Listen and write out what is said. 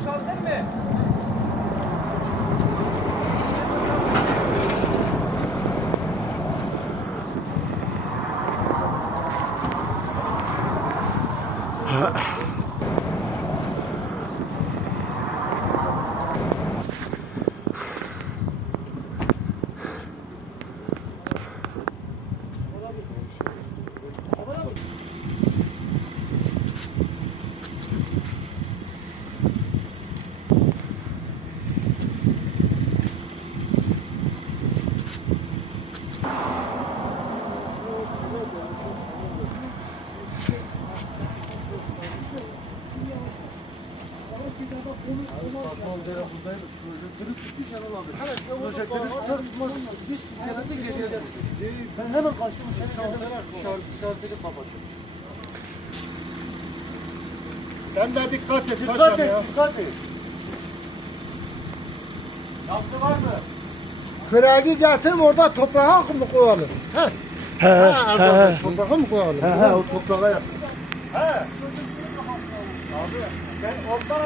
boşaltır mı? Ben hemen kaçtım. Şartını kapattım. Sen de dikkat et. Dikkat et, dikkat et. Yaptı var mı? Küreği getirip orada toprağa mı koyalım? He. He. Toprağa mı koyalım? He, o toprağa yatır. He. Abi ben ondan